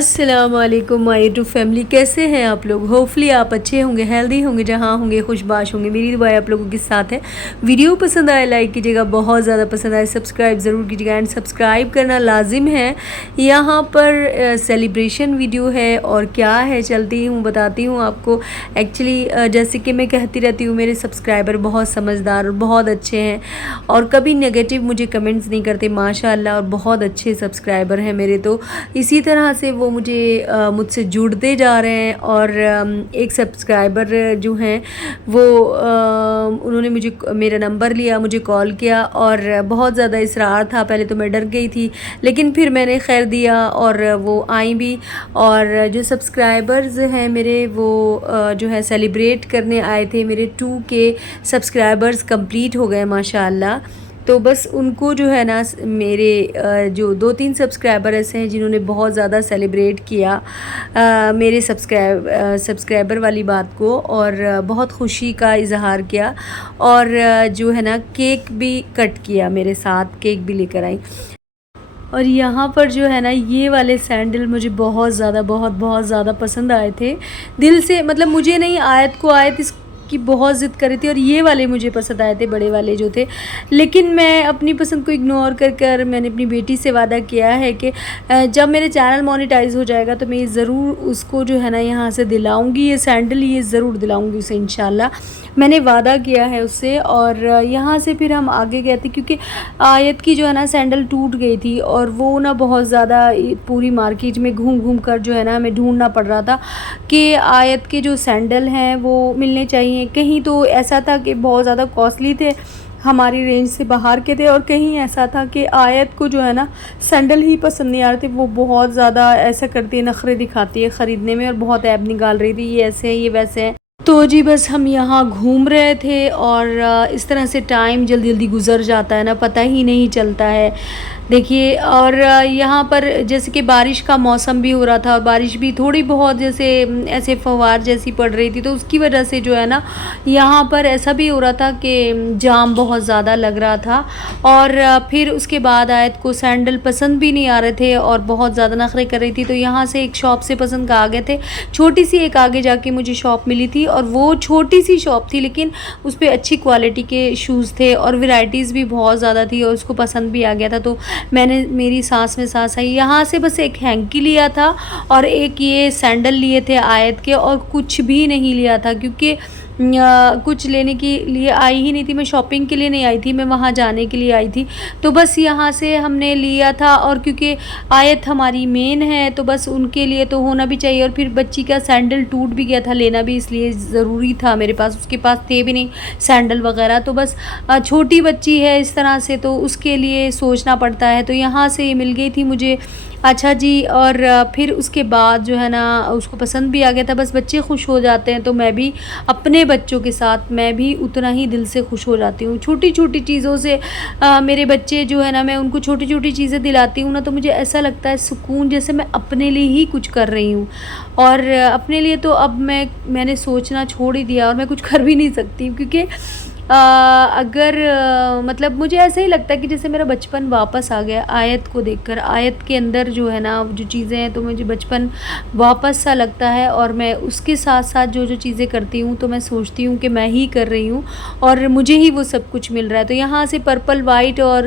अस्सलाम वालेकुम my YouTube family, कैसे हैं आप लोग। होपफुली आप अच्छे होंगे, हेल्दी होंगे, जहाँ होंगे खुशबाश होंगे। मेरी दुआ आप लोगों के साथ है। वीडियो पसंद आए लाइक कीजिएगा, बहुत ज़्यादा पसंद आए सब्सक्राइब ज़रूर कीजिएगा। एंड सब्सक्राइब करना लाजिम है। यहाँ पर सेलिब्रेशन वीडियो है और क्या है चलती हूँ बताती हूँ आपको। एक्चुअली जैसे कि मैं कहती रहती हूँ, मेरे सब्सक्राइबर बहुत समझदार और बहुत अच्छे हैं और कभी नेगेटिव मुझे कमेंट्स नहीं करते माशाल्लाह। और बहुत अच्छे सब्सक्राइबर हैं मेरे, तो इसी तरह से वो मुझसे जुड़ते जा रहे हैं। और एक सब्सक्राइबर जो हैं वो उन्होंने मेरा नंबर लिया, मुझे कॉल किया और बहुत ज़्यादा इसरार था। पहले तो मैं डर गई थी, लेकिन फिर मैंने खैर दिया और वो आई भी। और जो सब्सक्राइबर्स हैं मेरे, वो जो है सेलिब्रेट करने आए थे। मेरे 2K सब्सक्राइबर्स कंप्लीट हो गए माशाल्लाह। तो बस उनको जो है ना, मेरे जो 2-3 सब्सक्राइबर ऐसे हैं जिन्होंने बहुत ज़्यादा सेलिब्रेट किया मेरे सब्सक्राइबर वाली बात को, और बहुत खुशी का इजहार किया। और जो है ना, केक भी कट किया, मेरे साथ केक भी लेकर आई। और यहाँ पर जो है ना, ये वाले सैंडल मुझे बहुत ज़्यादा पसंद आए थे दिल से। मतलब मुझे नहीं, आयत की बहुत ज़िद कर रही थी और ये वाले मुझे पसंद आए थे, बड़े वाले जो थे। लेकिन मैं अपनी पसंद को इग्नोर कर मैंने अपनी बेटी से वादा किया है कि जब मेरे चैनल मोनेटाइज हो जाएगा तो मैं ज़रूर उसको जो है ना यहाँ से दिलाऊंगी ये सैंडल, ये ज़रूर दिलाऊंगी उसे इंशाल्लाह। मैंने वादा किया है उससे। और यहाँ से फिर हम आगे गए थे, क्योंकि आयत की जो है ना सैंडल टूट गई थी और वो ना बहुत ज़्यादा पूरी मार्केट में घूम कर जो है ना हमें ढूंढना पड़ रहा था कि आयत के जो सैंडल हैं वो मिलने चाहिए। कहीं तो ऐसा था कि बहुत ज़्यादा कॉस्टली थे, हमारी रेंज से बाहर के थे, और कहीं ऐसा था कि आयत को जो है ना सैंडल ही पसंद नहीं आ रहे थे। वो बहुत ज़्यादा ऐसा करती है, नखरे दिखाती है ख़रीदने में और बहुत ऐब निकाल रही थी, ये ऐसे हैं, ये वैसे हैं। तो जी बस हम यहाँ घूम रहे थे और इस तरह से टाइम जल्दी जल्दी गुज़र जाता है ना, पता ही नहीं चलता है। देखिए, और यहाँ पर जैसे कि बारिश का मौसम भी हो रहा था और बारिश भी थोड़ी बहुत जैसे ऐसे फव्वार जैसी पड़ रही थी, तो उसकी वजह से जो है ना यहाँ पर ऐसा भी हो रहा था कि जाम बहुत ज़्यादा लग रहा था। और फिर उसके बाद आयत को सैंडल पसंद भी नहीं आ रहे थे और बहुत ज़्यादा नखरे कर रही थी। तो यहाँ से एक शॉप से पसंद आ गए थे, छोटी सी एक आगे जाके मुझे शॉप मिली थी और वो छोटी सी शॉप थी, लेकिन उस पर अच्छी क्वालिटी के शूज़ थे और वैरायटीज़ भी बहुत ज़्यादा थी और उसको पसंद भी आ गया था। तो मैंने, मेरी सांस में सांस आई, यहाँ से बस एक हैंकी लिया था और एक ये सैंडल लिए थे आयत के, और कुछ भी नहीं लिया था, क्योंकि कुछ लेने के लिए आई ही नहीं थी। मैं शॉपिंग के लिए नहीं आई थी, मैं वहाँ जाने के लिए आई थी। तो बस यहाँ से हमने लिया था, और क्योंकि आयत हमारी मेन है तो बस उनके लिए तो होना भी चाहिए। और फिर बच्ची का सैंडल टूट भी गया था, लेना भी इसलिए ज़रूरी था मेरे पास, उसके पास थे भी नहीं सैंडल वगैरह। तो बस छोटी बच्ची है इस तरह से, तो उसके लिए सोचना पड़ता है। तो यहाँ से ये मिल गई थी मुझे। अच्छा जी, और फिर उसके बाद जो है ना उसको पसंद भी आ गया था। बस बच्चे खुश हो जाते हैं तो मैं भी अपने बच्चों के साथ मैं भी उतना ही दिल से खुश हो जाती हूँ। छोटी छोटी चीज़ों से मेरे बच्चे जो है ना, मैं उनको छोटी छोटी चीज़ें दिलाती हूँ ना, तो मुझे ऐसा लगता है सुकून, जैसे मैं अपने लिए ही कुछ कर रही हूँ। और अपने लिए तो अब मैंने सोचना छोड़ ही दिया और मैं कुछ कर भी नहीं सकती, क्योंकि अगर मतलब मुझे ऐसा ही लगता है कि जैसे मेरा बचपन वापस आ गया आयत को देखकर। आयत के अंदर जो है ना जो चीज़ें हैं, तो मुझे बचपन वापस सा लगता है। और मैं उसके साथ साथ जो जो चीज़ें करती हूँ तो मैं सोचती हूँ कि मैं ही कर रही हूँ और मुझे ही वो सब कुछ मिल रहा है। तो यहाँ से पर्पल, वाइट और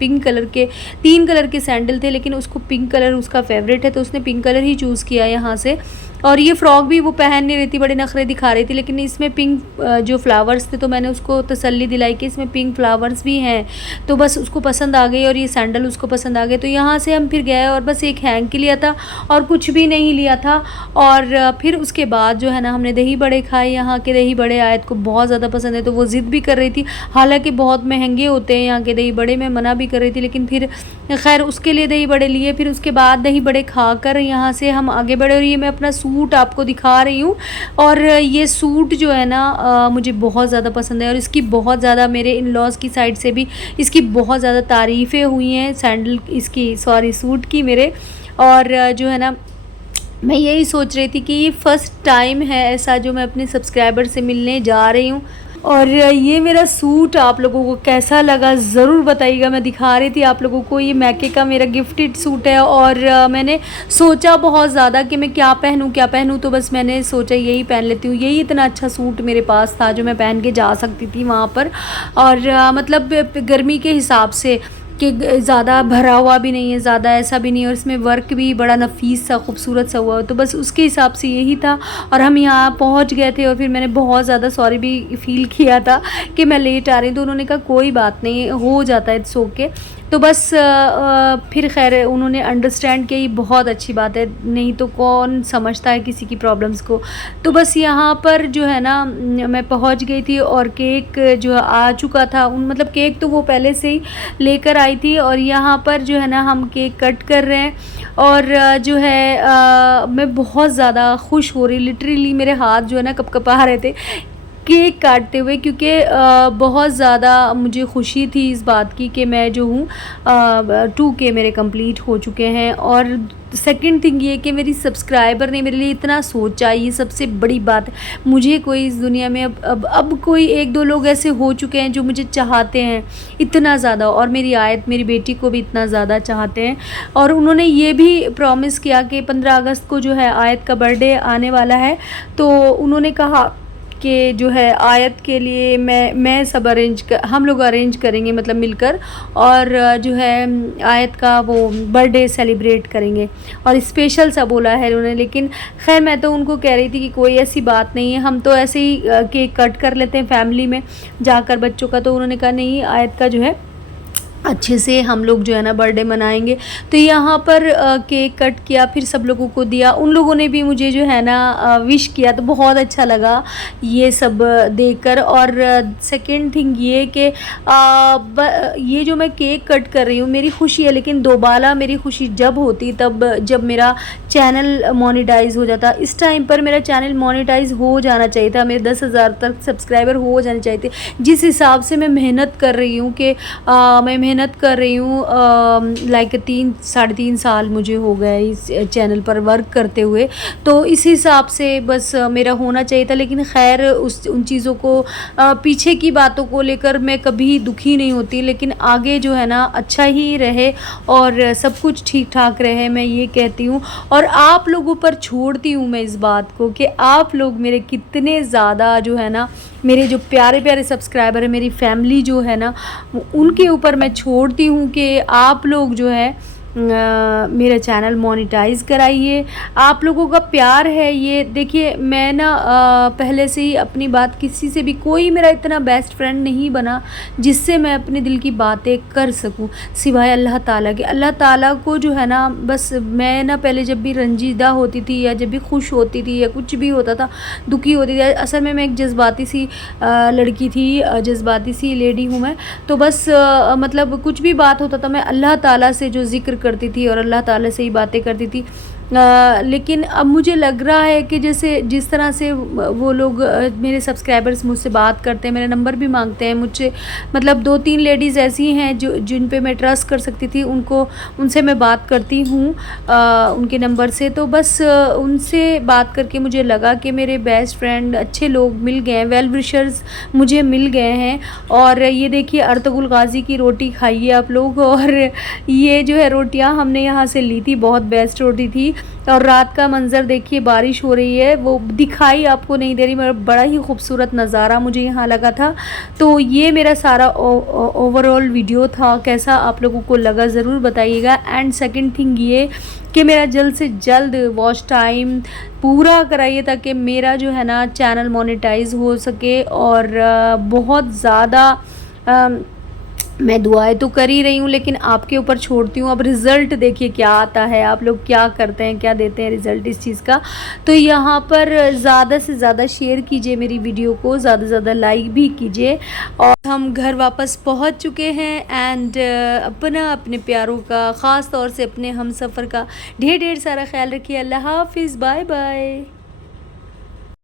पिंक कलर के 3 कलर के सैंडल थे, लेकिन उसको पिंक कलर उसका फेवरेट है तो उसने पिंक कलर ही चूज़ किया यहाँ से। और ये फ़्रॉक भी वो पहन नहीं रही थी, बड़े नखरे दिखा रही थी, लेकिन इसमें पिंक जो फ्लावर्स थे तो मैंने उसको तसल्ली दिलाई कि इसमें पिंक फ्लावर्स भी हैं। तो बस उसको पसंद आ गई और ये सैंडल उसको पसंद आ गए। तो यहाँ से हम फिर गए और बस एक हैंग के लिया था और कुछ भी नहीं लिया था। और फिर उसके बाद जो है ना हमने दही बड़े खाए। यहाँ के दही बड़े आयत को बहुत ज़्यादा पसंद है, तो वो ज़िद भी कर रही थी। हालाँकि बहुत महंगे होते हैं यहाँ के दही बड़े, मैं मना भी कर रही थी, लेकिन फिर खैर उसके लिए दही बड़े लिए। फिर उसके बाद दही बड़े खा कर यहाँ से हम आगे बढ़े। और ये मैं अपना सूट आपको दिखा रही हूँ, और ये सूट जो है ना मुझे बहुत ज़्यादा पसंद है और इसकी बहुत ज़्यादा मेरे इन लॉज़ की साइड से भी इसकी बहुत ज़्यादा तारीफ़ें हुई हैं, सैंडल इसकी, सॉरी सूट की मेरे। और जो है ना मैं यही सोच रही थी कि ये फ़र्स्ट टाइम है ऐसा जो मैं अपने सब्सक्राइबर से मिलने जा रही हूँ। और ये मेरा सूट आप लोगों को कैसा लगा ज़रूर बताइएगा। मैं दिखा रही थी आप लोगों को, ये मैके का मेरा गिफ्टेड सूट है। और मैंने सोचा बहुत ज़्यादा कि मैं क्या पहनूँ, तो बस मैंने सोचा यही पहन लेती हूँ। यही इतना अच्छा सूट मेरे पास था जो मैं पहन के जा सकती थी वहाँ पर। और मतलब गर्मी के हिसाब से कि ज़्यादा भरा हुआ भी नहीं है, ज़्यादा ऐसा भी नहीं है, और इसमें वर्क भी बड़ा नफीस सा खूबसूरत सा हुआ, तो बस उसके हिसाब से यही था। और हम यहाँ पहुँच गए थे और फिर मैंने बहुत ज़्यादा सॉरी भी फ़ील किया था कि मैं लेट आ रही हूँ, तो उन्होंने कहा कोई बात नहीं, हो जाता है, इट्स ओके। तो बस फिर खैर उन्होंने अंडरस्टैंड किया, ये बहुत अच्छी बात है, नहीं तो कौन समझता है किसी की प्रॉब्लम्स को। तो बस यहाँ पर जो है ना मैं पहुँच गई थी और केक जो आ चुका था, उन मतलब केक तो वो पहले से ही लेकर आई थी। और यहाँ पर जो है ना हम केक कट कर रहे हैं। और जो है मैं बहुत ज़्यादा खुश हो रही, लिटरली मेरे हाथ जो है ना कँपकँपा रहे थे केक काटते हुए, क्योंकि बहुत ज़्यादा मुझे खुशी थी इस बात की कि मैं जो हूँ 2K मेरे कंप्लीट हो चुके हैं। और सेकंड थिंग ये कि मेरी सब्सक्राइबर ने मेरे लिए इतना सोचा, ये सबसे बड़ी बात है। मुझे कोई इस दुनिया में अब कोई 1-2 लोग ऐसे हो चुके हैं जो मुझे चाहते हैं इतना ज़्यादा, और मेरी आयत मेरी बेटी को भी इतना ज़्यादा चाहते हैं। और उन्होंने ये भी प्रॉमिस किया कि 15 अगस्त को जो है आयत का बर्थडे आने वाला है, तो उन्होंने कहा कि जो है आयत के लिए मैं सब हम लोग अरेंज करेंगे, मतलब मिलकर, और जो है आयत का वो बर्थडे सेलिब्रेट करेंगे, और स्पेशल सा बोला है उन्होंने। लेकिन खैर मैं तो उनको कह रही थी कि कोई ऐसी बात नहीं है, हम तो ऐसे ही केक कट कर लेते हैं फैमिली में जाकर बच्चों का। तो उन्होंने कहा नहीं, आयत का जो है अच्छे से हम लोग जो है ना बर्थडे मनाएंगे। तो यहाँ पर केक कट किया, फिर सब लोगों को दिया, उन लोगों ने भी मुझे जो है ना विश किया, तो बहुत अच्छा लगा ये सब देखकर। और सेकंड थिंग ये कि ये जो मैं केक कट कर रही हूँ मेरी खुशी है, लेकिन दोबारा मेरी खुशी जब होती तब जब मेरा चैनल मोनेटाइज हो जाता। इस टाइम पर मेरा चैनल मोनेटाइज हो जाना चाहिए था, मेरे 10,000 तक सब्सक्राइबर हो जाने चाहिए थे। जिस हिसाब से मैं मेहनत कर रही हूँ कि मैं मेहनत कर रही हूँ, लाइक 3-3.5 साल मुझे हो गए इस चैनल पर वर्क करते हुए, तो इस हिसाब से बस मेरा होना चाहिए था। लेकिन खैर उन चीज़ों को पीछे की बातों को लेकर मैं कभी दुखी नहीं होती, लेकिन आगे जो है ना अच्छा ही रहे और सब कुछ ठीक ठाक रहे, मैं ये कहती हूँ। और आप लोगों पर छोड़ती हूँ मैं इस बात को कि आप लोग मेरे कितने ज़्यादा जो है ना, मेरे जो प्यारे प्यारे सब्सक्राइबर है, मेरी फैमिली जो है ना, उनके ऊपर मैं छोड़ती हूँ कि आप लोग जो है मेरा चैनल मोनेटाइज़ कराइए। आप लोगों का प्यार है ये। देखिए मैं ना पहले से ही अपनी बात किसी से भी, कोई मेरा इतना बेस्ट फ्रेंड नहीं बना जिससे मैं अपने दिल की बातें कर सकूं सिवाय अल्लाह ताला के। अल्लाह ताला को जो है ना, बस मैं ना पहले जब भी रंजीदा होती थी या जब भी खुश होती थी या कुछ भी होता था, दुखी होती थी, असल में मैं एक जज्बाती सी लड़की थी, जज्बाती सी लेडी हूँ मैं। तो बस मतलब कुछ भी बात होता था मैं अल्लाह ताला से जो ज़िक्र करती थी और अल्लाह ताला से ही बातें करती थी। लेकिन अब मुझे लग रहा है कि जैसे जिस तरह से वो लोग मेरे सब्सक्राइबर्स मुझसे बात करते हैं, मेरा नंबर भी मांगते हैं मुझसे, मतलब 2-3 लेडीज़ ऐसी हैं जो जिन पे मैं ट्रस्ट कर सकती थी, उनसे मैं बात करती हूँ उनके नंबर से। तो बस उनसे बात करके मुझे लगा कि मेरे बेस्ट फ्रेंड अच्छे लोग मिल गए हैं, वेल विशर्स मुझे मिल गए हैं। और ये देखिए अर्तुगरुल गाज़ी की रोटी खाइए आप लोग। और ये जो है रोटियाँ हमने यहाँ से ली थी, बहुत बेस्ट रोटी थी। और रात का मंज़र देखिए, बारिश हो रही है, वो दिखाई आपको नहीं दे रही मगर बड़ा ही खूबसूरत नज़ारा मुझे यहाँ लगा था। तो ये मेरा सारा ओवरऑल वीडियो था, कैसा आप लोगों को लगा ज़रूर बताइएगा। एंड सेकंड थिंग ये कि मेरा जल्द से जल्द वॉच टाइम पूरा कराइए ताकि मेरा जो है ना चैनल मोनेटाइज हो सके। और बहुत ज़्यादा मैं दुआएं तो कर ही रही हूँ, लेकिन आपके ऊपर छोड़ती हूँ। अब रिज़ल्ट देखिए क्या आता है, आप लोग क्या करते हैं, क्या देते हैं रिज़ल्ट इस चीज़ का। तो यहाँ पर ज़्यादा से ज़्यादा शेयर कीजिए मेरी वीडियो को, ज़्यादा से ज़्यादा लाइक भी कीजिए। और हम घर वापस पहुँच चुके हैं। एंड अपने प्यारों का, ख़ास तौर से अपने हम सफ़र का ढेर सारा ख्याल रखिए। अल्लाह हाफिज़, बाय बाय।